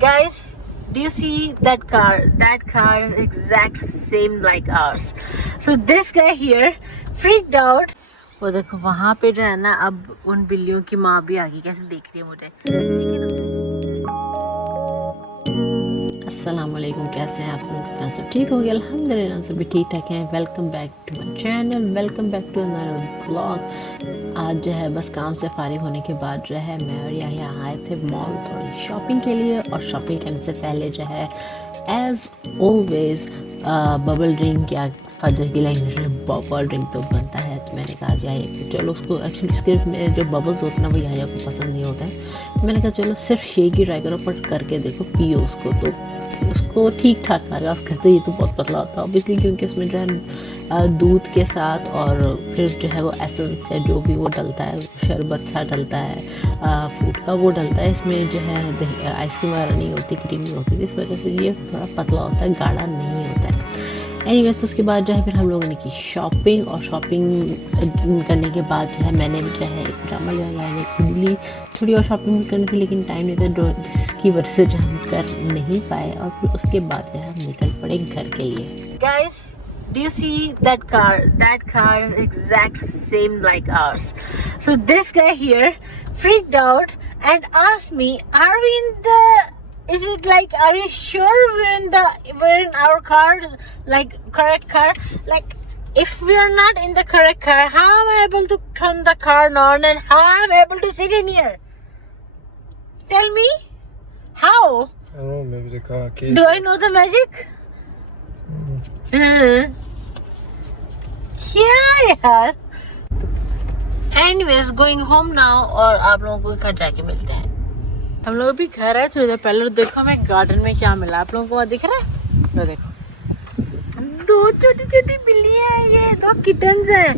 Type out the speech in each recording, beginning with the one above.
Guys, do you see that car? That car is exact same like ours. So this guy here freaked out. वो देखो वहाँ पे जो है ना, अब उन बिल्लियों की माँ भी आ गई, कैसे देख रही है मुझे। अस्सलाम वालेकुम, कैसे हैं आप सब? सब ठीक हो गया? अल्हम्दुलिल्लाह सभी ठीक ठाक हैं। Welcome back to my channel, welcome back to another vlog. आज जो है बस काम से फारिग होने के बाद जो है मैं और यहाँ आए थे मॉल थोड़ी शॉपिंग के लिए। और शॉपिंग करने से पहले जो है एज ऑलवेज बबल ड्रिंक या फजर की लैंग्वेज में बबल ड्रिंक तो बनता है। तो मैंने कहा जाए चलो उसको, एक्चुअली स्क्रिप्ट में जो बबल्स होते हैं ना वो यहाँ को पसंद नहीं होता है। तो मैंने कहा चलो सिर्फ शेक ही ट्राई करो, पर करके देखो, पियो उसको तो उसको ठीक ठाक लगा। उसका तो ये तो बहुत पतला होता है ऑब्वियसली, क्योंकि उसमें जो है दूध के साथ और फिर जो है वो एसेंस है जो भी वो डलता है, शरबत सा डलता है, फ्रूट का वो डलता है। इसमें जो है आइसक्रीम वगैरह नहीं होती, क्रीम नहीं होती, इस वजह से ये थोड़ा पतला होता है, गाढ़ा नहीं होता है। एनीवेज, तो उसके बाद जो है फिर हम लोगों ने की शॉपिंग। और शॉपिंग करने के बाद जो है मैंने जो है एक ड्रामा लिया, यानी खुद ली थोड़ी और शॉपिंग भी करनी थी, लेकिन टाइम नहीं था जिसकी वजह से जो हम कर नहीं पाए। और फिर उसके बाद जो है हम निकल पड़े घर के लिए। Guys, do you see that car? That car is exact same like ours. So this guy here freaked out and asked me, "Are we in the? Is it like? Are you sure we're in our car, like correct car? Like, if we are not in the correct car, how am I able to turn the car on and how am I able to sit in here? Tell me, how? I don't know, maybe the car case. Do I know the magic? क्या यार। Anyways, going home now, और आप लोगों को घर जाके मिलते हैं। हम लोग भी घर आए थे पहले। देखो हमें गार्डन में क्या मिला, आप लोगों को वहाँ दिख रहा है? तो देखो दो छोटी छोटी बिल्लियाँ हैं, ये दो किटन्स हैं।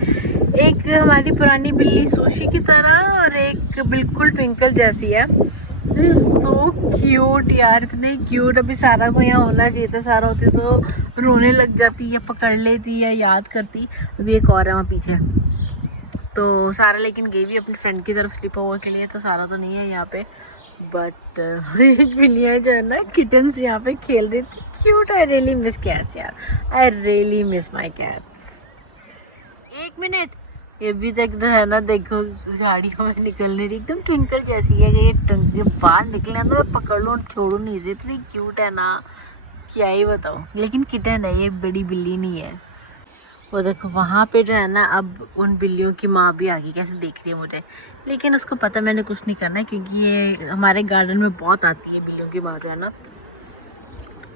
एक हमारी पुरानी बिल्ली सुशी की तरह और एक बिल्कुल ट्विंकल जैसी है। सो क्यूट यार, इतने क्यूट। अभी सारा को यहाँ होना चाहिए था, सारा होती तो रोने लग जाती या पकड़ लेती या याद करती। अभी एक और है वहाँ पीछे। तो सारा लेकिन गई भी अपनी फ्रेंड की तरफ स्लीप ओवर के लिए, तो सारा तो नहीं है यहाँ पे। बट बिल्लियाँ जो है ना, किटन्स यहाँ पे खेल रही थी, cute. I really miss cats यार, I really miss my cats. एक मिनट, ये भी तक तो है ना, देखो गाड़ियों में निकलने रही, एकदम ट्विंकल जैसी है। ये टंग के बाहर निकले तो मैं पकड़ लूँ और छोड़ू नहीं, इतनी क्यूट है ना, क्या ही बताऊँ। लेकिन किटन है, ये बड़ी बिल्ली नहीं है। वो देखो वहाँ पे जो है ना, अब उन बिल्लियों की माँ भी आ गई, कैसे देख रही है मुझे। लेकिन उसको पता मैंने कुछ नहीं करना है, क्योंकि ये हमारे गार्डन में बहुत आती है बिल्लियों की माँ जो है ना।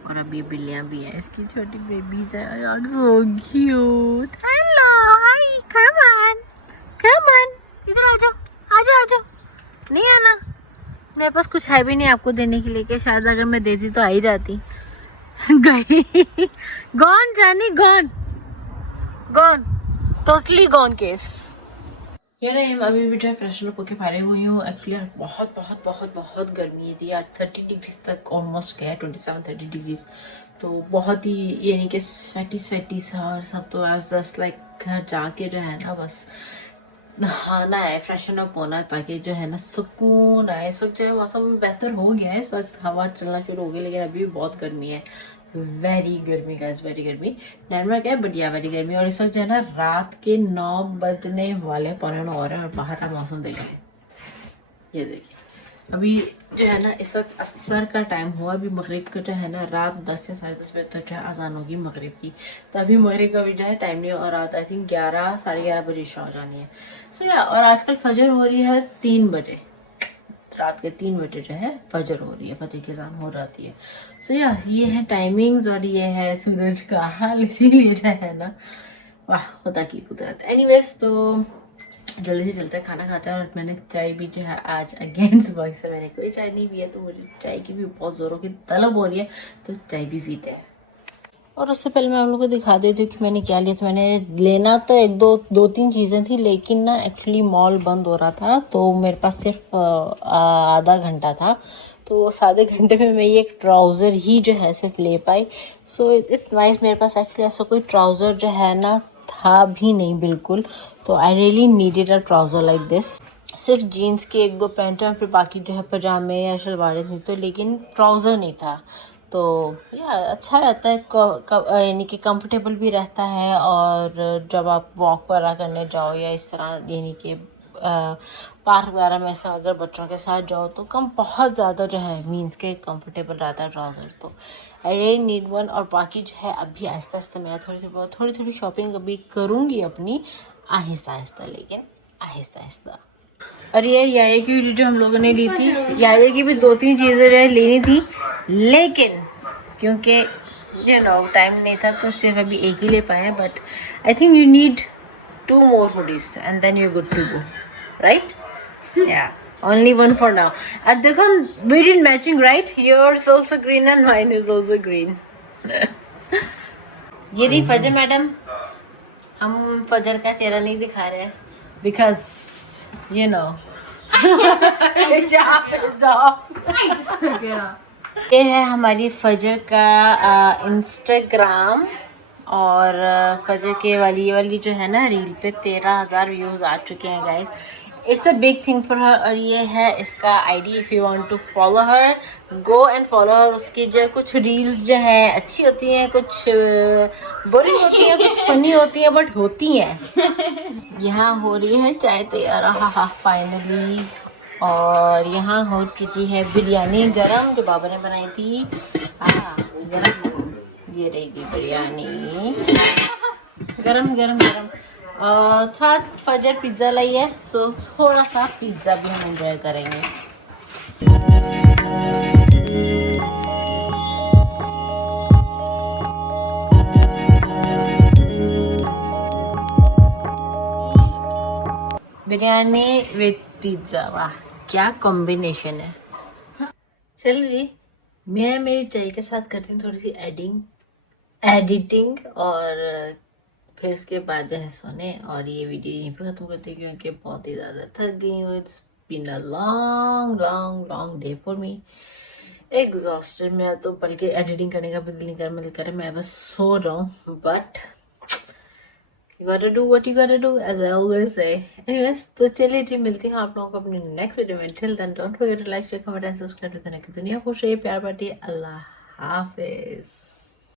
और अब ये बिल्लियाँ भी हैं, इसकी छोटी बेबीज है यार, so cute. Hello, hi, come on, इधर आ जाओ, आ जाओ, आ जाओ। नहीं आना, मेरे पास कुछ है भी नहीं आपको देने के लिए, कि शायद अगर मैं देती तो आ ही जाती। गई, गॉन जानी, गॉन, टोटली गॉन केस। यार अभी भी जो है फ्रेशन अप होकर फारिग हुई हूँ। एक्चुअली बहुत बहुत बहुत बहुत गर्मी थी यार, 30 डिग्रीज तक ऑलमोस्ट गया, 27-30 डिग्रीज। तो बहुत ही यानी कि स्वेटी सा और सब। तो एज जस्ट लाइक घर जाके जो है ना बस नहाना है, फ्रेशन अप होना है, ताकि जो है ना सुकून आए। इस वक्त जो है मौसम बेहतर हो गया है, इस वक्त हवा चलना शुरू हो गई, लेकिन अभी भी बहुत गर्मी है। वेरी गर्मी गाइस, वेरी गर्मी। डेनमार्क है बढ़िया, वेरी गर्मी। और इस वक्त जो है ना रात के 9 बजने वाले, 9:15 हो रहे हैं। और बाहर का मौसम देखिए, ये देखिए। अभी जो है ना इस वक्त असर का टाइम हुआ। अभी मगरिब का जो है ना रात 10 या 10:30 बजे तक जो है अजान होगी मगरिब की। तो अभी मगरिब का भी जो है टाइम नहीं, और रात आई थिंक 11 साढ़े 11 बजे इशा हो जानी है। सो या, और आजकल फजर हो रही है 3 बजे, रात के 3 बजे जो है फजर हो रही है, फजर की अज़ान हो जाती है। सो या, ये है टाइमिंग्स और ये है सूरज का हाल। इसीलिए जो है ना, वाह खुदा की कुदरत। एनीवेज, तो जल्दी से चलते हैं, खाना खाते हैं। और मैंने चाय भी जो है आज अगेन सुबह से मैंने कोई चाय नहीं पी है, तो मुझे चाय की भी बहुत ज़ोरों की तलब हो रही है, तो चाय भी पीते हैं। और उससे पहले मैं आप लोगों को दिखा देती हूँ कि मैंने क्या लिया। तो मैंने लेना तो दो तीन चीज़ें थी, लेकिन ना एक्चुअली मॉल बंद हो रहा था, तो मेरे पास सिर्फ आधा घंटा था। तो उस आधे घंटे में मैं ये एक ट्राउज़र ही जो है सिर्फ ले पाई। So it's nice. मेरे पास एक्चुअली ऐसा कोई ट्राउज़र जो है ना था भी नहीं बिल्कुल। तो I really needed a trouser like this. सिर्फ जीन्स के एक दो पैंट और फिर बाकी जो है पजामे या शलवारें थी, तो लेकिन ट्राउज़र नहीं था। तो या अच्छा रहता है, यानी कि कंफर्टेबल भी रहता है। और जब आप वॉक वगैरह करने जाओ या इस तरह यानी कि पार्क वगैरह में ऐसा अगर बच्चों के साथ जाओ तो कम बहुत ज़्यादा जो है मीन्स के कंफर्टेबल रहता है ट्राउज़र। तो आई रियली नीड वन। और बाकी जो है अभी आहिस्ता आहिस्ता मैं थोड़ी थोड़ी शॉपिंग अभी करूँगी अपनी, आहिस्ता आहिस्ता, लेकिन आहिस्ता आहिस्ता। और ये याया की वीडियो जो हम लोगों ने ली थी, याया की भी 2-3 चीज़ें जो है लेनी थी, लेकिन क्योंकि ये नो टाइम नहीं था तो सिर्फ अभी एक ही ले पाए। But I think you need 2 more hoodies and then you're good to go, right? Yeah, only one for now. And देखो we did matching, right? Yours also green and mine is also green. ये रही फजर madam. हम फजर का चेहरा नहीं दिखा रहे हैं because you know hijab is off. ये है हमारी फजर का इंस्टाग्राम। और फजर के वाली ये वाली जो है ना रील पे 13,000 व्यूज़ आ चुके हैं guys. It's a big thing for her. और ये है इसका ID, if you want to follow her go and follow her. उसकी जो कुछ रील्स जो हैं अच्छी होती हैं, कुछ बोरिंग होती हैं, कुछ फनी होती हैं, बट होती हैं। यहाँ हो रही है चाय तैयार, हाँ फाइनली। और यहाँ हो चुकी है बिरयानी गरम जो बाबा ने बनाई थी। गरम, ये रहेगी बिरयानी गरम गरम गरम। और साथ फजर पिज़्ज़ा लाई है, सो थोड़ा सा पिज़्ज़ा भी हम एंजॉय करेंगे। बिरयानी विद पिज़्ज़ा, वाह क्या कॉम्बिनेशन है। चलो जी, मैं मेरी चाय के साथ करती हूँ थोड़ी सी एडिटिंग और फिर उसके बाद जो है सोने। और ये वीडियो यहीं पे ख़त्म करती हूँ क्योंकि बहुत ही ज़्यादा थक गई हूँ। It's been a long long long day for me, exhausted. मैं तो बल्कि एडिटिंग करने का भी दिल नहीं कर, मैं करे मैं बस सो जाऊँ। But you gotta do what you gotta do, as I always say. Anyways, तो चलिए जी, मिलती हूँ आप लोगों को अपने नेक्स्ट वीडियो में। Till then, don't forget to like, share, comment and subscribe to the next दुनिया खुश रहिए, प्यार बांटिए। अल्लाह हाफिज।